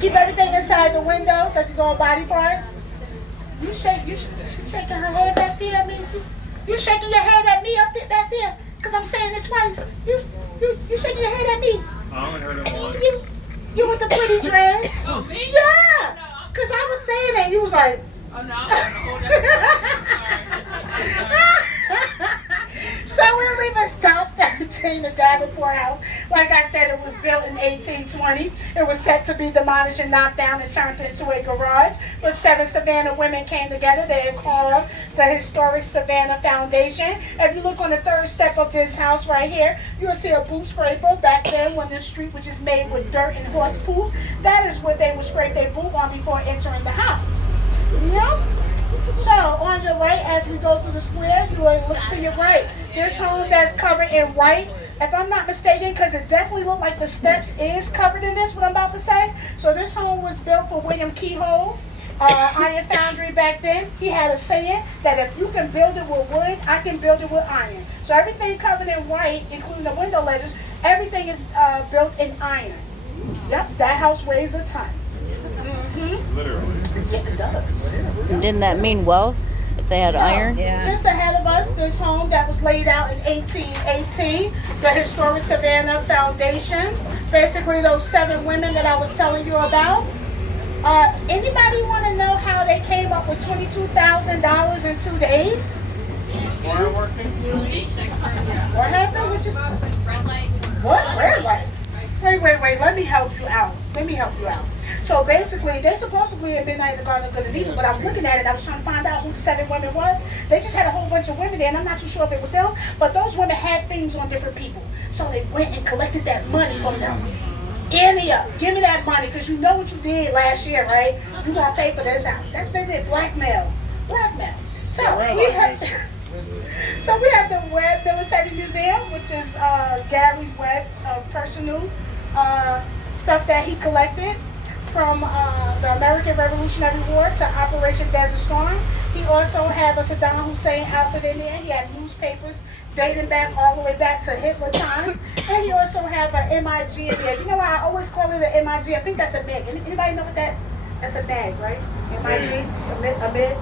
Keep everything inside the window, such as all body parts. You shaking her head back there. I mean, you shaking your head at me up there, back there, because I'm saying it twice. You shaking your head at me. I only heard it once. You with the pretty dress? Oh, me? Yeah. Because I was saying that. You was like. Oh, no, I'm on a whole different So we'll leave a stump 13 the Davenport House. Like I said, it was built in 1820. It was set to be demolished and knocked down and turned into a garage. But 7 Savannah women came together. They called the Historic Savannah Foundation. If you look on the 3rd step of this house right here, you'll see a boot scraper. Back then, when the street was just made with dirt and horse poop, that is what they would scrape their boot on before entering the house. Yep. So on your right, as we go through the square, you will look to your right. This home that's covered in white, if I'm not mistaken, because it definitely looked like the steps is covered in this, what I'm about to say. So this home was built for William Keyhole, iron foundry back then. He had a saying that if you can build it with wood, I can build it with iron. So everything covered in white, including the window ledges, everything is built in iron. Yep, that house weighs a ton. Literally. Yeah, it does. And didn't that mean wealth if they had iron? Yeah. Just ahead of us, this home that was laid out in 1818, the Historic Savannah Foundation. Basically, those 7 women that I was telling you about. Anybody want to know how they came up with $22,000 in 2 days? Wire working? What happened? Red light. What? Red light? Wait. Let me help you out. So basically, they supposedly had midnight in the Garden of Good and Evil, but I was looking at it, I was trying to find out who the 7 women was. They just had a whole bunch of women there, and I'm not too sure if it was them, but those women had things on different people. So they went and collected that money from them. Ania, give me that money, because you know what you did last year, right? You gonna pay for this house. That's been it, blackmail. So we have the Webb Military Museum, which is Gary's Webb personal stuff that he collected from the American Revolutionary War to Operation Desert Storm. He also had a Saddam Hussein outfit in there. He had newspapers dating back all the way back to Hitler time. And he also have an MIG in there. You know why I always call it an MIG? I think that's a MiG. Anybody know what that's a MiG, right? MIG? A MiG?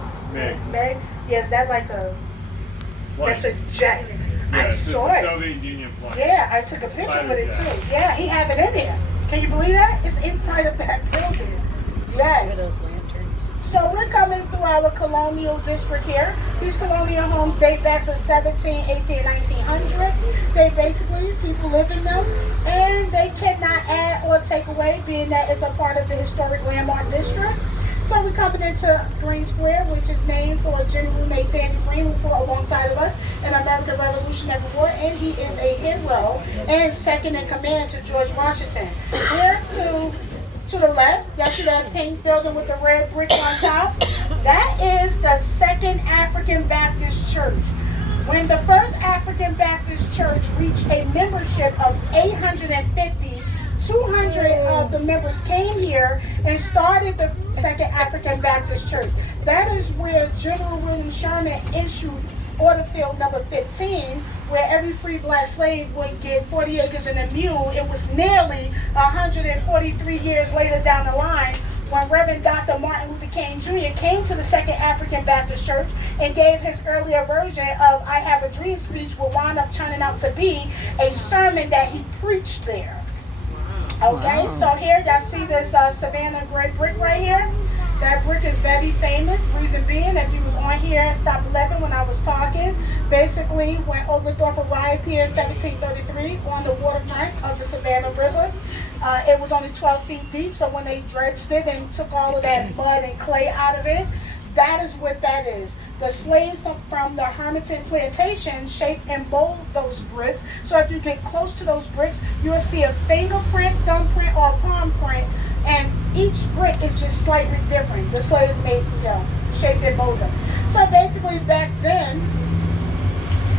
MiG? Yes, that's like that's a jet. Yeah, I saw it's it. a Soviet Union plane. Yeah, I took a picture with it too. Yeah, he have it in there. Can you believe that? It's inside of that building. Yes. So we're coming through our colonial district here. These colonial homes date back to 17, 18, 1900. They basically, people live in them, and they cannot add or take away, being that it's a part of the historic landmark district. So we're coming into Green Square, which is named for a general named Nathaniel Green, who fought alongside of us in the American Revolutionary War, and he is a hero and second in command to George Washington. Here to the left, y'all see that pink building with the red brick on top? That is the Second African Baptist Church. When the First African Baptist Church reached a membership of 850, 200 of the members came here and started the Second African Baptist Church. That is where General William Sherman issued Order Field number 15, where every free black slave would get 40 acres and a mule. It was nearly 143 years later down the line when Reverend Dr. Martin Luther King Jr. came to the Second African Baptist Church and gave his earlier version of I Have a Dream speech, will wind up turning out to be a sermon that he preached there. Okay, so here y'all see this Savannah gray brick right here. That brick is very famous. Reason being, if you was on here at Stop 11 when I was talking, basically when Oglethorpe arrived here in 1733 on the waterfront of the Savannah River, it was only 12 feet deep. So when they dredged it and took all of that mud and clay out of it, that is what that is. The slaves from the Hermiton plantation shaped and molded those bricks. So if you get close to those bricks, you'll see a fingerprint, thumbprint, or palm print, and each brick is just slightly different. The slaves made, shaped and molded them. So basically back then,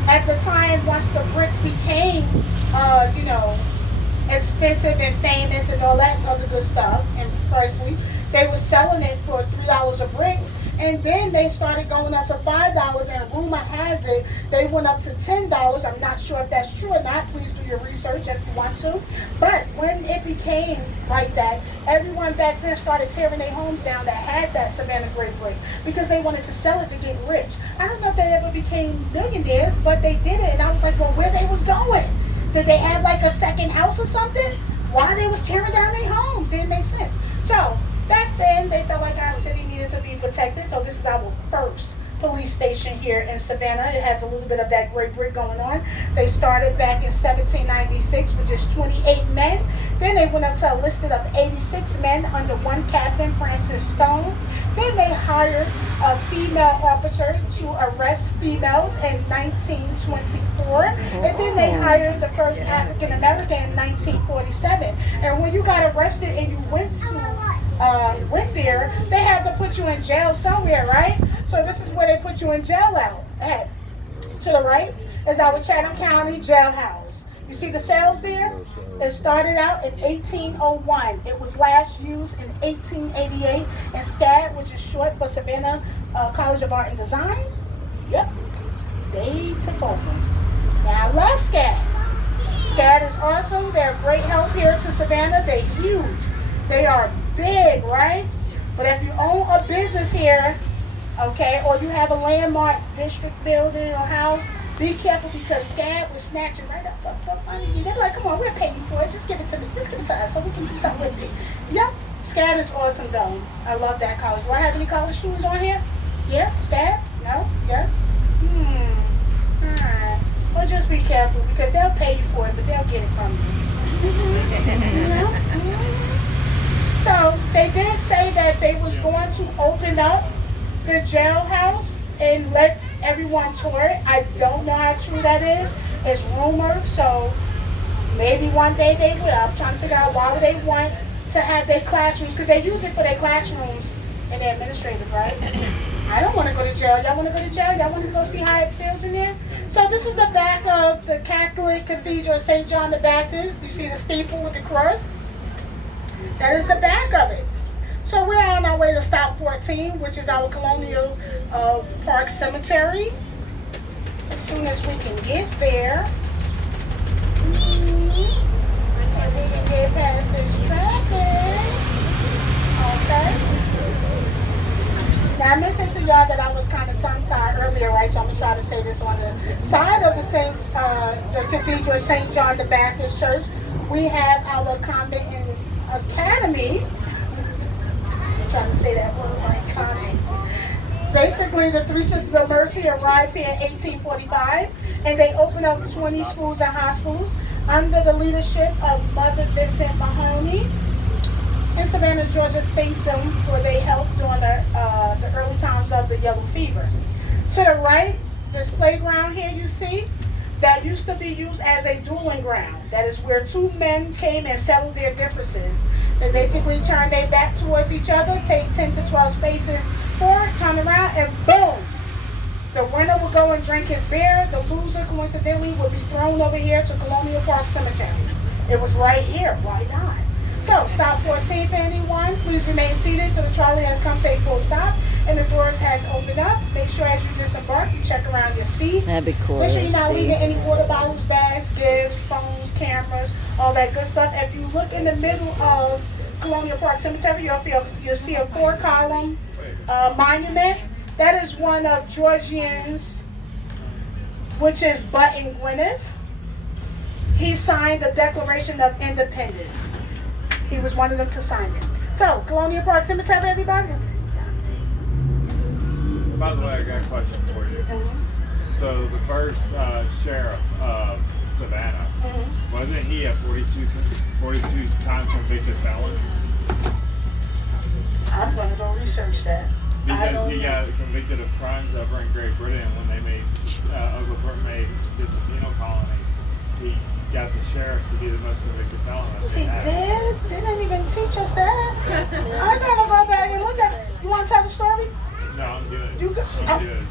at the time, once the bricks became, expensive and famous and all that other good stuff, and pricey, they were selling it for $3 a brick. And then they started going up to $5, and rumor has it they went up to $10. I'm not sure if that's true or not. Please do your research if you want to. But when it became like that, everyone back then started tearing their homes down that had that Savanah gray brick because they wanted to sell it to get rich. I don't know if they ever became millionaires, but they did it, and I was like, well, where they was going? Did they have like a second house or something? Why they was tearing down their homes? Didn't make sense. So back then, they felt like our city needed to be protected, so this is our first police station here in Savanah. It has a little bit of that gray brick going on. They started back in 1796, which is 28 men. Then they went up to a list of 86 men under one captain, Francis Stone. Then they hired a female officer to arrest females in 1924. And then they hired the first African American in 1947. And when you got arrested and you went there, they had to put you in jail somewhere, right? So this is where they put you in jail at. To the right is our Chatham County jailhouse. You see the cells there? It started out in 1801. It was last used in 1888. And SCAD, which is short for Savanah College of Art and Design, yep, they took over. Now I love SCAD. SCAD is awesome. They're a great help here to Savanah. They're huge. They are big, right? But if you own a business here, okay, or you have a landmark district building or house, be careful because SCAD will snatch it right up under you. They're like, come on, we'll pay you for it. Just give it to me. Just give it to us so we can do something with it. Yep, SCAD is awesome though. I love that college. Do I have any college students on here? Yeah, SCAD? No? Yes? Alright. Well, just be careful because they'll pay you for it, but they'll get it from you. You know? So they did say that they was going to open up the jailhouse and let everyone tour it. I don't know how true that is. It's rumored, so maybe one day they will. I'm trying to figure out why would they want to have their classrooms, because they use it for their classrooms and their administrative, right? I don't want to go to jail. Y'all want to go to jail? Y'all want to go see how it feels in there? So this is the back of the Catholic Cathedral of St. John the Baptist. You see the steeple with the cross? That is the back of it. So we're on our way to stop 14, which is our Colonial Park Cemetery. As soon as we can get there, and we can get past this traffic. Okay. Now I mentioned to y'all that I was kind of tongue-tied earlier, right? So I'm gonna try to say this on the side of the Cathedral of St. John the Baptist Church. We have our convent and academy. Trying to say that word like convent. Basically, the Three Sisters of Mercy arrived here in 1845, and they opened up 20 schools and hospitals under the leadership of Mother Vincent Mahoney. In Savannah, Georgia, thanked them for their help during the early times of the yellow fever. To the right, this playground here you see, that used to be used as a dueling ground. That is where two men came and settled their differences. They basically turn their back towards each other, take 10 to 12 spaces forward, turn around, and boom! The winner will go and drink his beer. The loser, coincidentally, will be thrown over here to Colonial Park Cemetery. It was right here. Why not? So, stop 14 for anyone. Please remain seated till the trolley has come to a full stop and the doors has opened up. Make sure as you disembark, you check around your seat. That'd be cool. Make sure you're to not see. leaving any water bottles, bags, gifts, phones, cameras, all that good stuff. If you look in the middle of Colonial Park Cemetery, you'll see a 4-column monument. That is one of Georgians, which is Button Gwyneth. He signed the Declaration of Independence. He was one of them to sign it. So, Colonial Park Cemetery, everybody. By the way, I got a question for you. So the first sheriff of Savannah, wasn't he a 42 time convicted felon? I'm going to go research that. Because he got convicted of crimes over in Great Britain when they made Oglethorpe made this penal colony. He got the sheriff to be the most convicted felon that they He had. did? They didn't even teach us that. I gotta go back and look at it. You want to tell the story? No, I'm good. I'm good.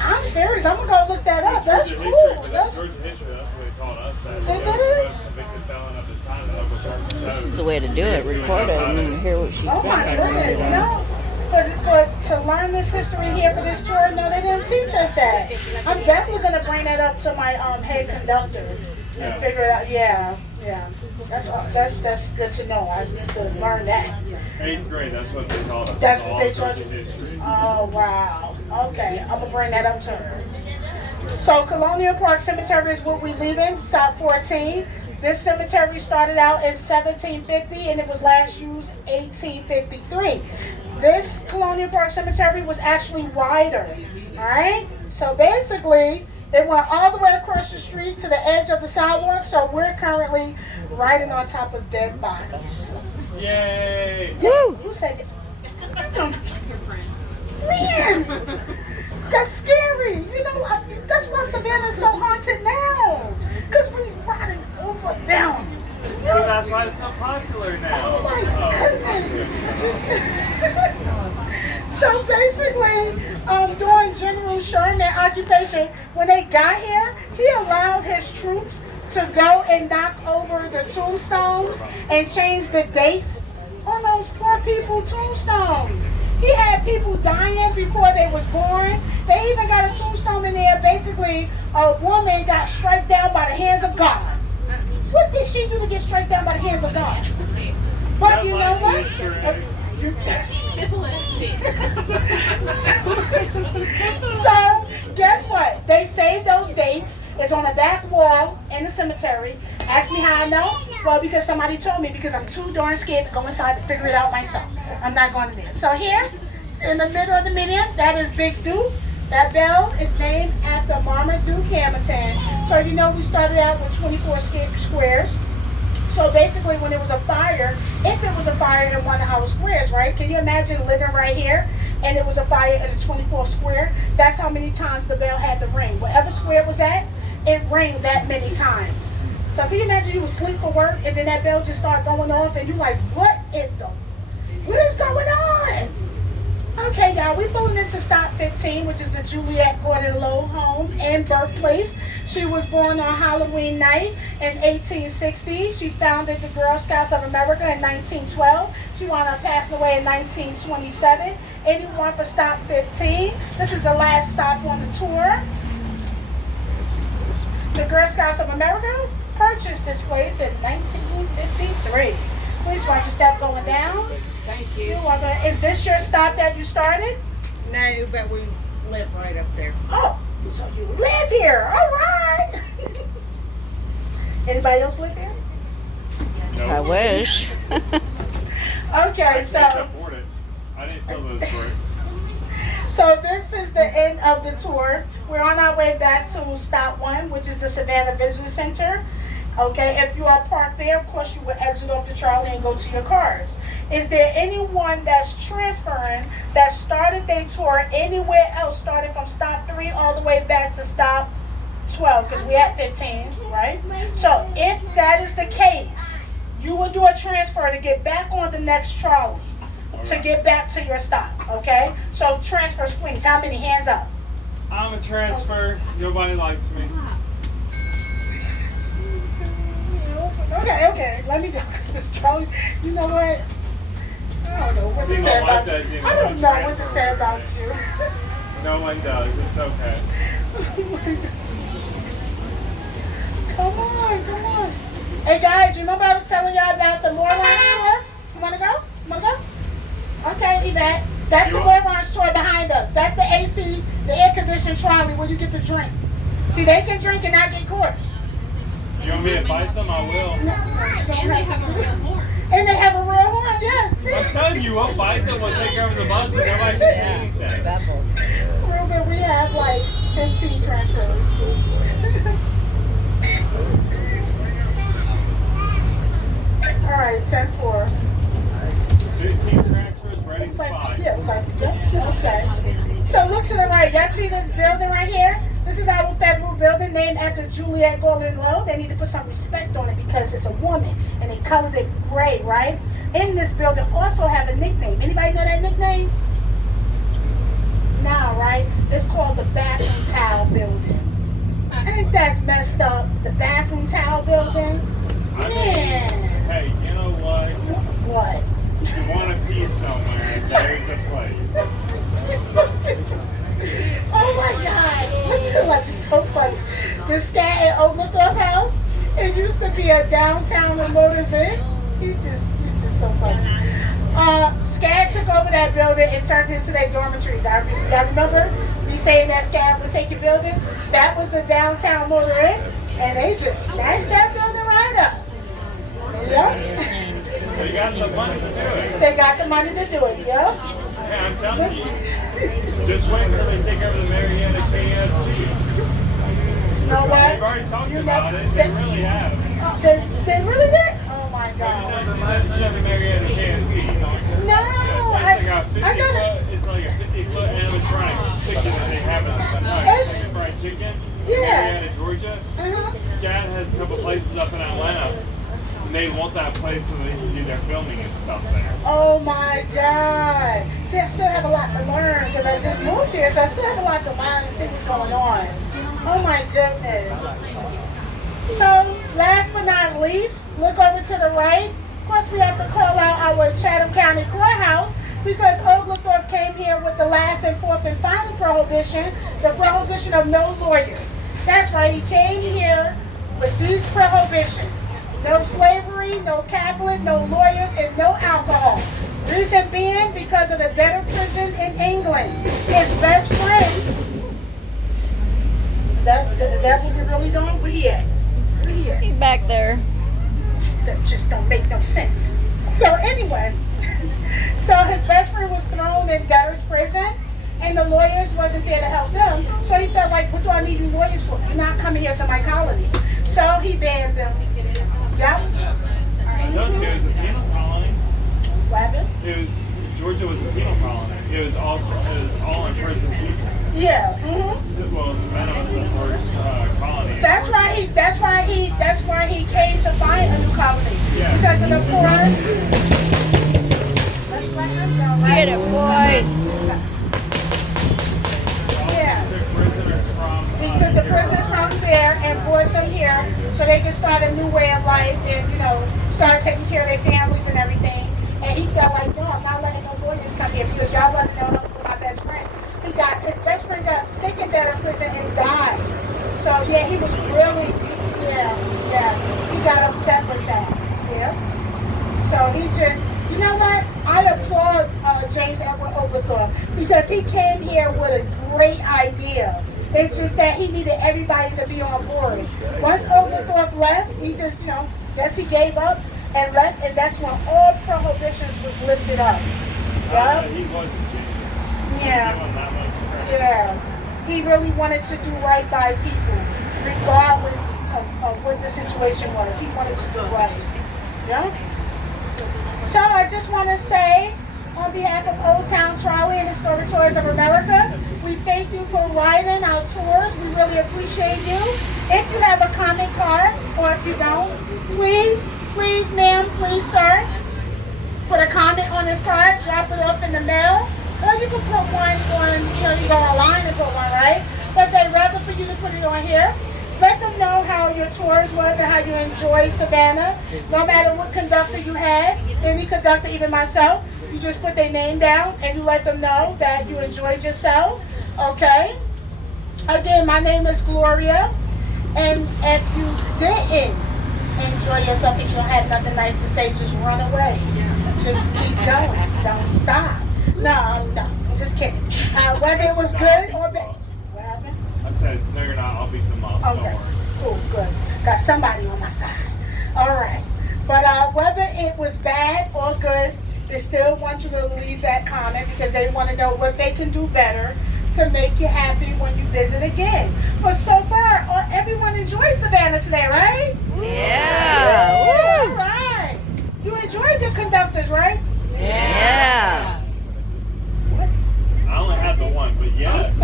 I'm serious. I'm gonna go look that up. That's Georgia cool. history, That's Georgia history, that's what they called us. That They he was did? the most convicted felon at the time that Oglethorpe showed. This is the way to do it. Record it and hear what she's oh my saying. goodness. You know, to learn this history here for this tour. No, they didn't teach us that. I'm definitely gonna bring that up to my head conductor and figure it out. Yeah. That's good to know. I need to learn that. 8th grade, that's what they taught us. That's what they All taught you. history. Oh wow. Okay, I'm gonna bring that up to her. So Colonial Park Cemetery is what we leaving. Stop 14. This cemetery started out in 1750 and it was last used 1853. This Colonial Park Cemetery was actually wider. All right. So basically, it went all the way across the street to the edge of the sidewalk. So we're currently riding on top of dead bodies. Yay! Woo! Who said it? Man, that's scary. You know, that's why Savannah's so haunted now. Because we riding over them. Well, that's why it's so popular now. Oh my goodness. So basically, during General Sherman occupation, when they got here, he allowed his troops to go and knock over the tombstones and change the dates on those poor people tombstones. He had people dying before they was born. They even got a tombstone in there. Basically, a woman got struck down by the hands of God. What did she do to get struck down by the hands of God? But you know what? So, guess what? They saved those dates. It's on the back wall in the cemetery. Ask me how I know? Well, because somebody told me, because I'm too darn scared to go inside and figure it out myself. I'm not going to do it. So here, in the middle of the medium, that is Big Duke. That bell is named after Marmaduke Hamilton. So you know we started out with 24 squares. So basically when it was a fire, if it was a fire in one of our squares, right? Can you imagine living right here and it was a fire in the 24th square? That's how many times the bell had to ring. Whatever square it was at, it rang that many times. So can you imagine you would sleep for work and then that bell just started going off and you like, what is going on? Okay, y'all, we're moving into stop 15, which is the Juliette Gordon Low home and birthplace. She was born on Halloween night in 1860. She founded the Girl Scouts of America in 1912. She wound up passing away in 1927. 81 for stop 15. This is the last stop on the tour. The Girl Scouts of America purchased this place in 1953. Please watch your step going down. Thank you. Is this your stop that you started? No, but we live right up there. Oh, so you live here. All right. Anybody else live here? Nope. I wish. Okay, I can't so afford it. I didn't sell those bricks. so this is the end of the tour. We're on our way back to stop 1, which is the Savanah Visitor Center. Okay, if you are parked there, of course you will exit off the trolley and go to your cars. Is there anyone that's transferring that started their tour anywhere else, starting from stop 3 all the way back to stop 12, because we're at 15, right? So if that is the case, you will do a transfer to get back on the next trolley, to get back to your stop, okay? So transfers, please. How many? Hands up. I'm a transfer. Nobody likes me. Okay. Let me go. This trolley, you know what? I don't know what to say about you. I don't know what to say about you. No one does. It's okay. Come on. Hey guys, you remember I was telling y'all about the Moorlands tour? You wanna go? Okay, Yvette. That's the Moorlands tour behind us. That's the AC, the air conditioned trolley where you get to drink. See, they can drink and not get caught. You want me to fight them? I will. And they have a real horn. And they have a real horn, yes. I'm telling you, we'll fight them. We'll take over the bus and nobody can say anything. Bevel. Ruben, we have like 15 transfers. All right, 10-4. 15 transfers, ready to fight. Yeah, it was like, yeah, okay. So look to the right. Y'all see this building right here? This is our federal building named after Juliette Gordon Low. They need to put some respect on it because it's a woman and they colored it gray, right? In this building also have a nickname. Anybody know that nickname? No, right? It's called the Bathroom Towel Building. Ain't that messed up? The Bathroom Towel Building? I mean, Man. hey, you know what? What? If you want to pee somewhere, there's a place. Yeah, downtown and Motors Inn. He's just so funny. SCAD took over that building and turned it into their dormitories. Y'all remember me saying that SCAD would take your building? That was the downtown Motor Inn, and they just snatched that building right up. Yep. They got the money to do it. They got the money to do it, yep. Yeah, I'm telling you. Just wait until they take over the Marietta KFC. You know what? They've already talked about it. They really have. They really did? Oh my God. Have you not seen the Marietta KFC? No. It's like a 50-foot animatronic chicken that they have in fried chicken. Yeah. Marietta, Georgia. SCAD has a couple places up in Atlanta. And they want that place so they can do their filming and stuff there. Oh my God. See, I still have a lot to learn because I just moved here, so I still have a lot to learn and see what's going on. Oh my goodness. So, last but not least, look over to the right. Of course, we have to call out our Chatham County Courthouse because Oglethorpe came here with the last and fourth and final prohibition, the prohibition of no lawyers. That's right, he came here with these prohibitions. No slavery, no Catholic, no lawyers, and no alcohol. Reason being, because of the debtor prison in England. His best friend, that what we're really doing? Where he at? Where he at? He's back there. That just don't make no sense. So anyway, so his best friend was thrown in debtor's prison, and the lawyers wasn't there to help them. So he felt like, what do I need these lawyers for? You're not coming here to my colony. So he banned them. Yep. It was a penal colony. What happened? Georgia was a penal colony. It was all in prison people. Yeah. Well, Savannah was the first colony. That's why he came to find a new colony. Yeah. Because of the poor. Let's let him go, right? Get it, boy. Yeah. He took prisoners from. He took the prisoners from there and brought them here so they could start a new way of life and, start taking care of their families and everything. And he felt like, no, I'm not letting no lawyers come here because y'all wasn't know him for my best friend. His best friend got sick in debtor prison and died. So yeah, he was really, he got upset with that. Yeah. So he just, you know what? I applaud James Edward Oglethorpe because he came here with a great idea. It's just that he needed everybody to be on board. Once Oglethorpe left, he just, guess he gave up and left, and that's when all prohibitions was lifted up. Yeah, he wasn't cheating. Yeah. He wasn't that much pressure. Yeah. He really wanted to do right by people, regardless of what the situation was. He wanted to do right. Yeah? So I just want to say, on behalf of Old Town Trolley and Historic Tours of America, we thank you for riding our tours. We really appreciate you. If you have a comment card, or if you don't, please, ma'am, please, sir, put a comment on this card, drop it up in the mail, or you can put one on, you go online and put one, right? But they'd rather for you to put it on here. Let them know how your tours was and how you enjoyed Savannah. No matter what conductor you had, any conductor, even myself, you just put their name down and you let them know that you enjoyed yourself. Okay? Again, my name is Gloria. And if you didn't enjoy yourself and you don't have nothing nice to say, just run away. Just keep going. Don't stop. No, I'm just kidding. Whether it was good or bad. What happened? I said, no, you're not. I'll beat them up. Don't Okay, worry. cool, good. Got somebody on my side. All right. But whether it was bad or good, they still want you to leave that comment because they want to know what they can do better to make you happy when you visit again. But so far, everyone enjoyed Savannah today, right? Yeah. All right. You enjoyed your conductors, right? Yeah. What? I only had the one, but yes.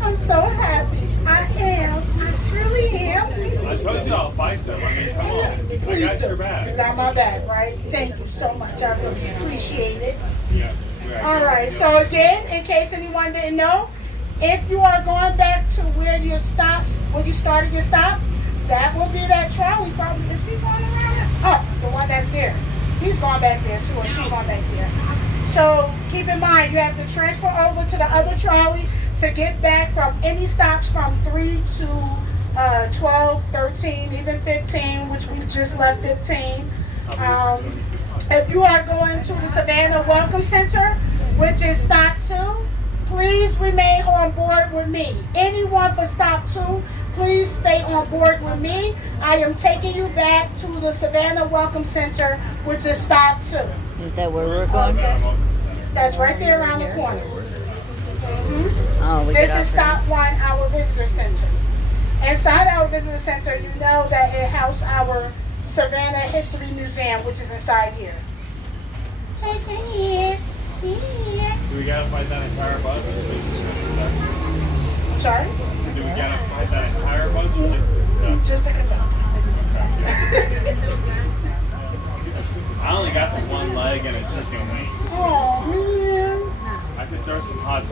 I'm so happy. I am. I truly am. I told you I'll fight them. I mean, come on. I got your You back. got my back, right? Thank you so much. I really appreciate it. Yeah. All right. So again, in case anyone didn't know, if you are going back to where you stopped, where you started your stop, that will be that trolley. Probably is he going around? Oh, the one that's there. He's going back there too, or she's going back there. So keep in mind, you have to transfer over to the other trolley to get back from any stops from 3 to 12, 13, even 15, which we just left 15. If you are going to the Savanah Welcome Center, which is stop 2, please remain on board with me. Anyone but stop 2, please stay on board with me. I am taking you back to the Savanah Welcome Center, which is stop 2. Is that where we're going? That's right there around the corner. Oh, we This get is off stop 1, our visitor center. Inside our visitor center, you know that it houses our Savannah History Museum, which is inside here. Take a hit. Yeah. Do we gotta fight that entire bus? Or I'm sorry? do we gotta fight that entire bus or just? Just the conductor. I only got the one leg and a chicken wing. Oh, man. I could throw some hot sauce.